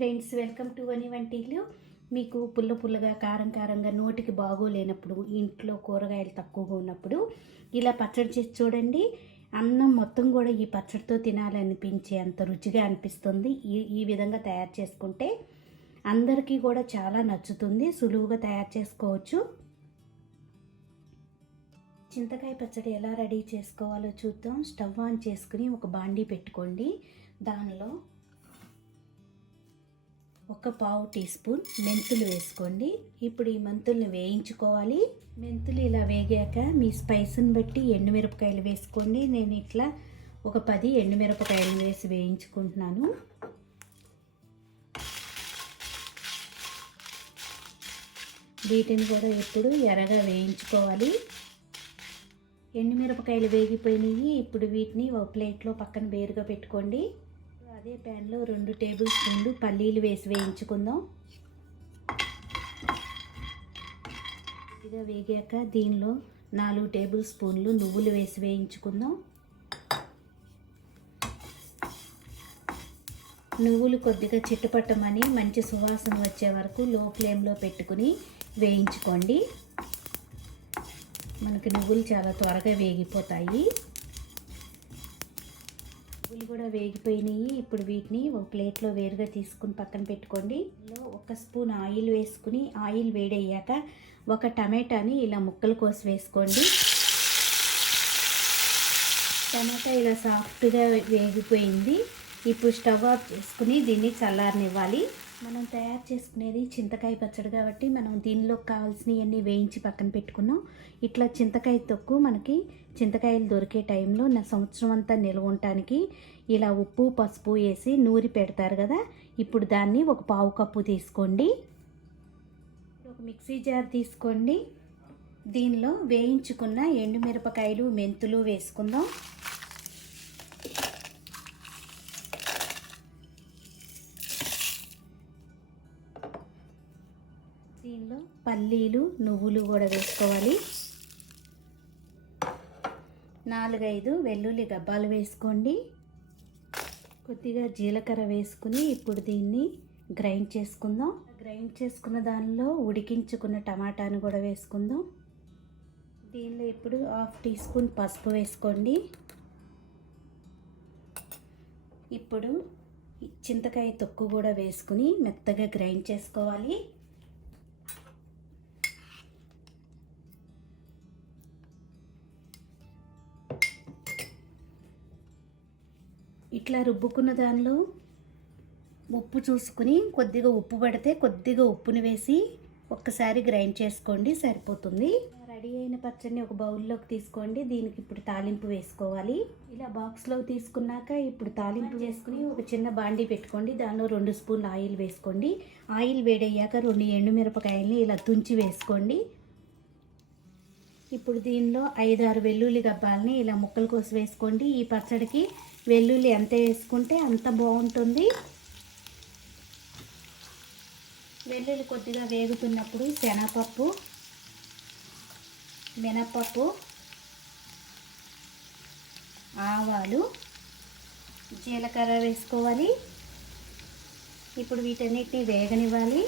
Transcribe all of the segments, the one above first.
Friends, welcome to వని వంటిల్లు. మీకు పుల్ల పుల్లగా కారం కారంగా నోటికి బాగోలేనప్పుడు, ఇంట్లో కూరగాయలు తక్కువగా ఉన్నప్పుడు ఇలా పచ్చడి చేసి చూడండి. అన్నం మొత్తం కూడా ఈ పచ్చడితో తినాలనిపించే అంత రుచిగా అనిపిస్తుంది. ఈ విధంగా తయారు చేసుకుంటే అందరికీ కూడా చాలా నచ్చుతుంది. సులువుగా తయారు చేసుకోవచ్చు. చింతకాయ పచ్చడి ఎలా రెడీ చేసుకోవాలో చూద్దాం. స్టవ్ ఆన్ చేసుకుని ఒక బాండీ పెట్టుకోండి. దానిలో ఒక పావు టీ స్పూన్ మెంతులు వేసుకోండి. ఇప్పుడు ఈ మెంతుల్ని వేయించుకోవాలి. మెంతులు ఇలా వేగాక మీ స్పైస్ని బట్టి ఎండుమిరపకాయలు వేసుకోండి. నేను ఇట్లా ఒక 10 ఎండుమిరపకాయలు వేసి వేయించుకుంటున్నాను. వీటిని కూడా ఇప్పుడు ఎర్రగా వేయించుకోవాలి. ఎండుమిరపకాయలు వేగిపోయినాయి. ఇప్పుడు వీటిని ఒక ప్లేట్లో పక్కన వేరుగా పెట్టుకోండి. అదే ప్యాన్లో 2 టేబుల్ స్పూన్లు పల్లీలు వేసి వేయించుకుందాం. ఇదిగా వేగాక దీనిలో 4 టేబుల్ స్పూన్లు నువ్వులు వేసి వేయించుకుందాం. నువ్వులు కొద్దిగా చిట్టుపట్టమని మంచి సువాసన వచ్చే వరకు లో ఫ్లేమ్లో పెట్టుకుని వేయించుకోండి. మనకి నువ్వులు చాలా త్వరగా వేగిపోతాయి. నువ్వులు కూడా వేగిపోయినాయి. ఇప్పుడు వీటిని ఒక ప్లేట్లో వేరుగా తీసుకుని పక్కన పెట్టుకోండి. ఇందులో 1 స్పూన్ ఆయిల్ వేసుకుని ఆయిల్ వేడయ్యాక ఒక టమాటాని ఇలా ముక్కలు కోసి వేసుకోండి. టమాటా ఇలా సాఫ్ట్గా వేగిపోయింది. ఇప్పుడు స్టవ్ ఆఫ్ చేసుకుని దీన్ని చల్లారనివ్వాలి. మనం తయారు చేసుకునేది చింతకాయ పచ్చడి కాబట్టి మనం దీనిలో కావాల్సినవన్నీ వేయించి పక్కన పెట్టుకున్నాం. ఇట్లా చింతకాయ తొక్కు మనకి చింతకాయలు దొరికే టైంలో నా సంవత్సరం అంతా నిల్వ ఉండటానికి ఇలా ఉప్పు పసుపు వేసి నూరి పెడతారు కదా. ఇప్పుడు దాన్ని ఒక పావు కప్పు తీసుకోండి. ఒక మిక్సీ జార్ తీసుకోండి. దీనిలో వేయించుకున్న ఎండుమిరపకాయలు మెంతులు వేసుకుందాం. దీనిలో పల్లీలు నువ్వులు కూడా వేసుకోవాలి. 4-5 వెల్లుల్లి గబ్బాలు వేసుకోండి. కొద్దిగా జీలకర్ర వేసుకుని ఇప్పుడు దీన్ని గ్రైండ్ చేసుకుందాం. గ్రైండ్ చేసుకున్న దానిలో ఉడికించుకున్న టమాటాను కూడా వేసుకుందాం. దీనిలో ఇప్పుడు 1/2 టీ స్పూన్ పసుపు వేసుకోండి. ఇప్పుడు చింతకాయ తొక్కు కూడా వేసుకుని మెత్తగా గ్రైండ్ చేసుకోవాలి. ఇట్లా రుబ్బుకున్న దానిలో ఉప్పు చూసుకుని కొద్దిగా ఉప్పు పడితే కొద్దిగా ఉప్పుని వేసి ఒక్కసారి గ్రైండ్ చేసుకోండి, సరిపోతుంది. రెడీ అయిన పచ్చడిని ఒక బౌల్లోకి తీసుకోండి. దీనికి ఇప్పుడు తాలింపు వేసుకోవాలి. ఇలా బాక్స్లో తీసుకున్నాక ఇప్పుడు తాలింపు వేసుకుని ఒక చిన్న బాండీ పెట్టుకోండి. దానిలో 2 స్పూన్ల ఆయిల్ వేసుకోండి. ఆయిల్ వేడయ్యాక 2 ఎండుమిరపకాయలని ఇలా తుంచి వేసుకోండి. ఇప్పుడు దీనిలో 5-6 వెల్లుల్లి గబ్బాలని ఇలా ముక్కలు కోసి వేసుకోండి. ఈ పచ్చడికి వెల్లుల్లి ఎంత వేసుకుంటే అంత బాగుంటుంది. వెల్లుల్లి కొద్దిగా వేగుతున్నప్పుడు శనగపప్పు, మినపప్పు, ఆవాలు, జీలకర్ర వేసుకోవాలి. ఇప్పుడు వీటన్నిటిని వేగనివ్వాలి.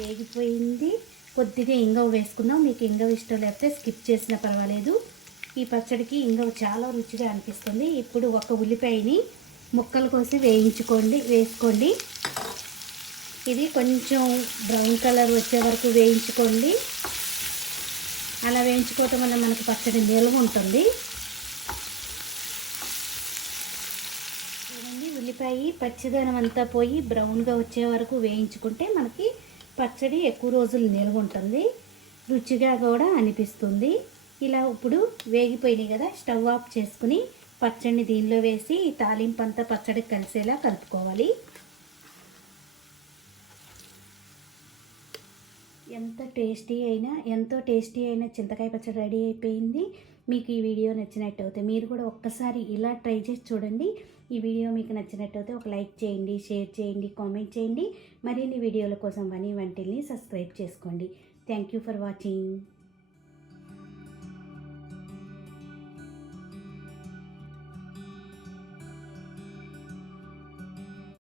వేగిపోయింది. కొద్దిగా ఇంగువ వేసుకుందాం. మీకు ఇంగువ ఇష్టం లేకపోతే స్కిప్ చేసినా పర్వాలేదు. ఈ పచ్చడికి ఇంగువ చాలా రుచిగా అనిపిస్తుంది. ఇప్పుడు ఒక ఉల్లిపాయని ముక్కలు కోసి వేసుకోండి. ఇది కొంచెం బ్రౌన్ కలర్ వచ్చే వరకు వేయించుకోండి. అలా వేయించుకోవటం వల్ల మనకు పచ్చడి నిల్వ ఉంటుంది. చూడండి, ఉల్లిపాయ పచ్చిదనం అంతా పోయి బ్రౌన్గా వచ్చే వరకు వేయించుకుంటే మనకి పచ్చడి ఎక్కువ రోజులు నిల్వ ఉంటుంది, రుచిగా కూడా అనిపిస్తుంది. ఇలా ఇప్పుడు వేగిపోయినాయి కదా, స్టవ్ ఆఫ్ చేసుకుని పచ్చడిని దీనిలో వేసి ఈ తాలింపు అంతా పచ్చడికి కలిసేలా కలుపుకోవాలి. ఎంతో టేస్టీ అయిన చింతకాయ పచ్చడి రెడీ అయిపోయింది. మీకు ఈ వీడియో నచ్చినట్టయితే మీరు కూడా ఒక్కసారి ఇలా ట్రై చేసి చూడండి. ఈ వీడియో మీకు నచ్చినట్టయితే ఒక లైక్ చేయండి, షేర్ చేయండి, కామెంట్ చేయండి. మరిన్ని వీడియోల కోసం వని వంటిల్ని సబ్స్క్రైబ్ చేసుకోండి. Thank you for watching.